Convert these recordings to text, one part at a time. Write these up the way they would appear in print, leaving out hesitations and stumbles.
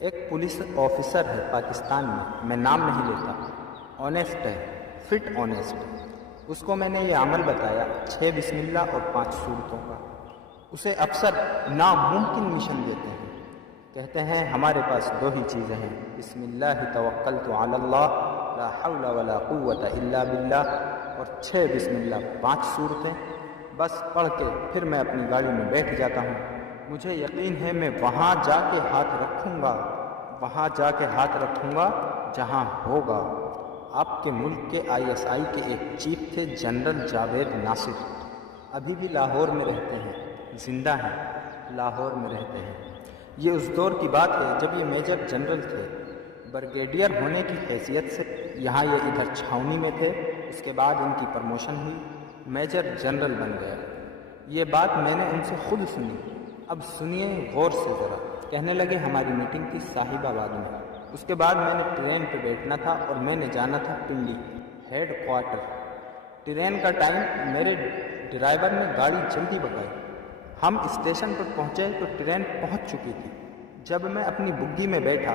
ایک police officer ہے پاکستان میں نام نہیں لیتا، آنیسٹ ہے، فٹ آنیسٹ۔ اس کو میں نے یہ عمل بتایا 6 بسم اللہ اور 5 صورتوں کا۔ اسے افسر ناممکن مشن دیتے ہیں، کہتے ہیں ہمارے پاس 2 ہی چیزیں ہیں، بسم اللہ توکلت علی اللہ لا حول ولا قوت الا باللہ، اور 6 بسم اللہ 5 صورتیں، بس پڑھ کے پھر میں اپنی گاڑی میں بیٹھ جاتا ہوں۔ مجھے یقین ہے میں وہاں جا کے ہاتھ رکھوں گا جہاں ہوگا۔ آپ کے ملک کے ISI کے ایک چیف تھے جنرل جاوید ناصر، ابھی بھی لاہور میں رہتے ہیں، زندہ ہیں، لاہور میں رہتے ہیں۔ یہ اس دور کی بات ہے جب یہ میجر جنرل تھے، بریگیڈیئر ہونے کی حیثیت سے یہاں یہ ادھر چھاؤنی میں تھے، اس کے بعد ان کی پروموشن ہوئی، میجر جنرل بن گیا۔ یہ بات میں نے ان سے خود سنی۔ اب سنیے غور سے ذرا۔ کہنے لگے ہماری میٹنگ تھی صاحب آباد میں، اس کے بعد میں نے ٹرین پہ بیٹھنا تھا اور میں نے جانا تھا پنڈی ہیڈ کوارٹر۔ ٹرین کا ٹائم، میرے ڈرائیور نے گاڑی جلدی بگائی۔ ہم اسٹیشن پر پہنچے تو ٹرین پہنچ چکی تھی۔ جب میں اپنی بگی میں بیٹھا،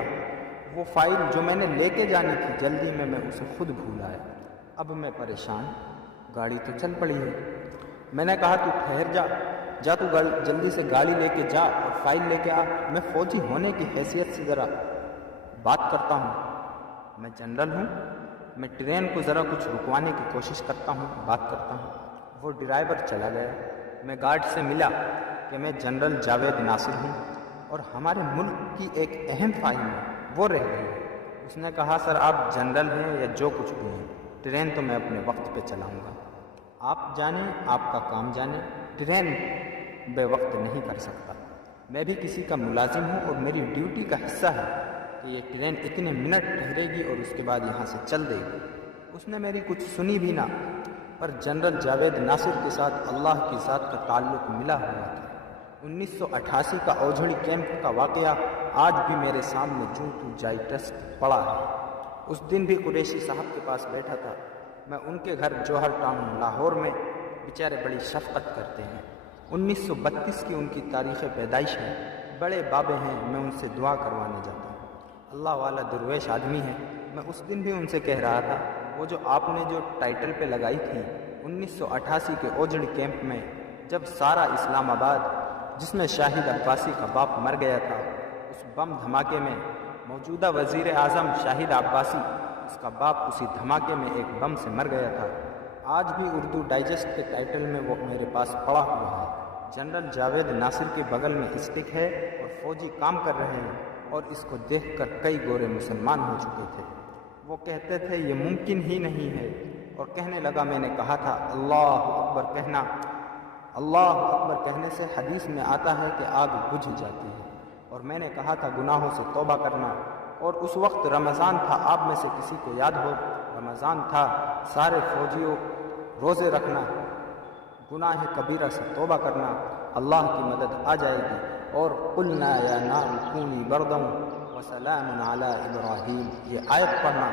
وہ فائل جو میں نے لے کے جانی تھی جلدی میں اسے خود بھول آیا۔ اب میں پریشان، گاڑی تو چل پڑی ہے۔ میں نے کہا تو ٹھہر جا تو جلدی سے گاڑی لے کے جا اور فائل لے کے آ، میں فوجی ہونے کی حیثیت سے ذرا بات کرتا ہوں، میں جنرل ہوں، میں ٹرین کو ذرا کچھ رکوانے کی کوشش کرتا ہوں، بات کرتا ہوں۔ وہ ڈرائیور چلا گیا۔ میں گارڈ سے ملا کہ میں جنرل جاوید ناصر ہوں اور ہمارے ملک کی ایک اہم فائل ہے، وہ رہ گئی ہے۔ اس نے کہا سر آپ جنرل ہیں یا جو کچھ بھی ہیں، ٹرین تو میں اپنے وقت پہ چلاؤں گا، آپ جانیں، آپ کا کام جانیں، ٹرین بے وقت نہیں کر سکتا۔ میں بھی کسی کا ملازم ہوں اور میری ڈیوٹی کا حصہ ہے کہ یہ ٹرین اتنے منٹ ٹھہرے گی اور اس کے بعد یہاں سے چل دے گی۔ اس نے میری کچھ سنی بھی نہ، پر جنرل جاوید ناصر کے ساتھ اللہ کی ذات کا تعلق ملا ہوا تھا۔ 1988 کا اوجھڑی کیمپ کا واقعہ آج بھی میرے سامنے جوں تو جائی ٹیسٹ پڑا ہے۔ اس دن بھی قریشی صاحب کے پاس بیٹھا تھا۔ میں ان کے گھر جوہر ٹاؤن لاہور میں، بیچارے بڑی شفقت کرتے ہیں۔ 1932 کی ان کی تاریخ پیدائش ہے، بڑے بابے ہیں، میں ان سے دعا کروانے جاتا ہوں۔ اللہ والا درویش آدمی ہے۔ میں اس دن بھی ان سے کہہ رہا تھا، وہ جو آپ نے جو ٹائٹل پہ لگائی تھی 1988 کے اوجھڑ کیمپ میں، جب سارا اسلام آباد جس میں شاہد عباسی کا باپ مر گیا تھا، اس بم دھماکے میں موجودہ وزیر اعظم شاہد عباسی، اس کا باپ اسی دھماکے میں ایک بم سے مر گیا تھا۔ آج بھی اردو ڈائجسٹ کے ٹائٹل میں وہ میرے پاس پڑا ہوا ہے۔ جنرل جاوید ناصر کے بغل میں اسٹک ہے اور فوجی کام کر رہے ہیں، اور اس کو دیکھ کر کئی گورے مسلمان ہو چکے تھے۔ وہ کہتے تھے یہ ممکن ہی نہیں ہے، اور کہنے لگا میں نے کہا تھا اللہ اکبر کہنا، اللہ اکبر کہنے سے حدیث میں آتا ہے کہ آگ بجھ جاتی ہے، اور میں نے کہا تھا گناہوں سے توبہ کرنا، اور اس وقت رمضان تھا، آپ میں سے کسی کو یاد ہو رمضان تھا، سارے فوجیوں روزے رکھنا، گناہ کبیرہ سے توبہ کرنا، اللہ کی مدد آ جائے گی۔ اور قلنا یا نار کونی بردا وسلام علی ابراہیم، یہ آیت پڑھنا،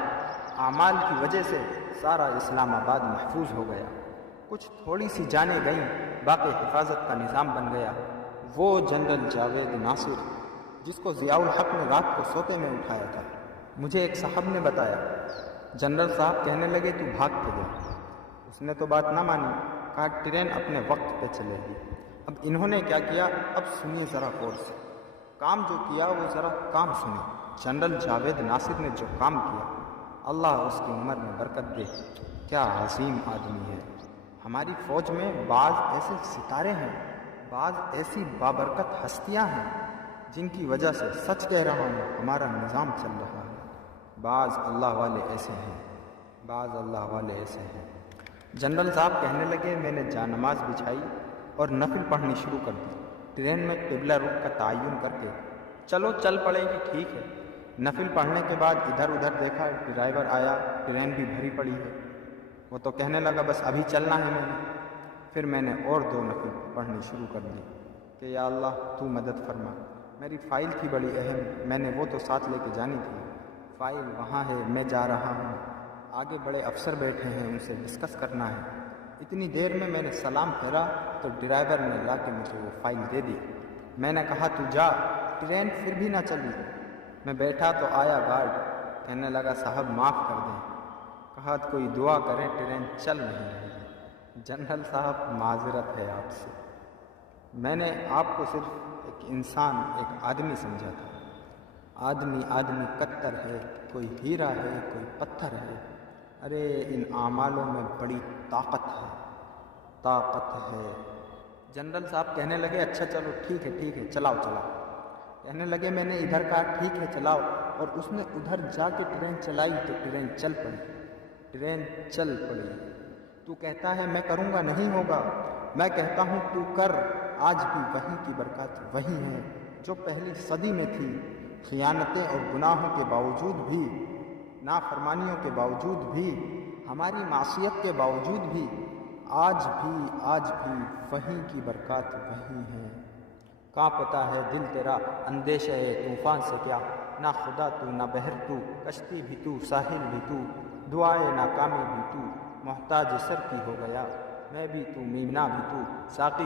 اعمال کی وجہ سے سارا اسلام آباد محفوظ ہو گیا۔ کچھ تھوڑی سی جانیں گئیں، باقی حفاظت کا نظام بن گیا۔ وہ جنرل جاوید ناصر جس کو ضیاء الحق نے رات کو سوتے میں اٹھایا تھا، مجھے ایک صاحب نے بتایا۔ جنرل صاحب کہنے لگے تو بھاگ کے گیا۔ اس نے تو بات نہ مانی، کہا ٹرین اپنے وقت پہ چلے گی۔ اب انہوں نے کیا کیا، اب سنیے ذرا غور سے۔ کام جو کیا وہ ذرا کام سنیں۔ جنرل جاوید ناصر نے جو کام کیا، اللہ اس کی عمر میں برکت دے، کیا عظیم آدمی ہے۔ ہماری فوج میں بعض ایسے ستارے ہیں، بعض ایسی بابرکت ہستیاں ہیں جن کی وجہ سے سچ کہہ رہا ہوں ہمارا نظام چل رہا ہے۔ بعض اللہ والے ایسے ہیں، بعض اللہ والے ایسے ہیں۔ جنرل صاحب کہنے لگے میں نے جانماز بچھائی اور نفل پڑھنی شروع کر دی، ٹرین میں قبلہ رخ کا تعین کر کے، چلو چل پڑے گی ٹھیک ہے۔ نفل پڑھنے کے بعد ادھر ادھر دیکھا، ڈرائیور آیا، ٹرین بھی بھری پڑی ہے۔ وہ تو کہنے لگا بس ابھی چلنا ہے میں نے۔ پھر میں نے اور 2 نفل پڑھنی شروع کر دی کہ یا اللہ تو مدد فرما۔ میری فائل تھی بڑی اہم، میں نے وہ تو ساتھ لے کے جانی تھی۔ فائل وہاں ہے، میں جا رہا ہوں، آگے بڑے افسر بیٹھے ہیں، ان سے ڈسکس کرنا ہے۔ اتنی دیر میں نے سلام پھیرا تو ڈرائیور نے لا کے مجھے وہ فائل دے دی۔ میں نے کہا تو جا، ٹرین پھر بھی نہ چلی۔ میں بیٹھا تو آیا گارڈ، کہنے لگا صاحب معاف کر دیں، کہا کوئی دعا کریں ٹرین چل نہیں رہی۔ جنرل صاحب معذرت ہے آپ سے، میں نے آپ کو صرف ایک انسان، ایک آدمی سمجھا تھا۔ آدمی کتر ہے، کوئی ہیرا ہے، کوئی پتھر ہے۔ ارے ان اعمالوں میں بڑی طاقت ہے۔ جنرل صاحب کہنے لگے اچھا چلو ٹھیک ہے چلاؤ۔ کہنے لگے میں نے ادھر کہا ٹھیک ہے چلاؤ، اور اس نے ادھر جا کے ٹرین چلائی تو ٹرین چل پڑی۔ تو کہتا ہے میں کروں گا نہیں ہوگا، میں کہتا ہوں تو کر۔ آج بھی وہی کی برکات وہی ہیں جو پہلی صدی میں تھی۔ خیانتیں اور گناہوں کے باوجود بھی، نافرمانیوں کے باوجود بھی، ہماری معصیت کے باوجود بھی آج بھی وہی کی برکات وہی ہیں۔ کانپتا ہے دل تیرا اندیشہ طوفان سے کیا، نہ خدا تو نہ بحر تو، کشتی بھی تو ساحل بھی تو، دعائے ناکامی بھی تو، محتاج سر کی ہو گیا، میں بھی تو مینا بھی تو، ساقی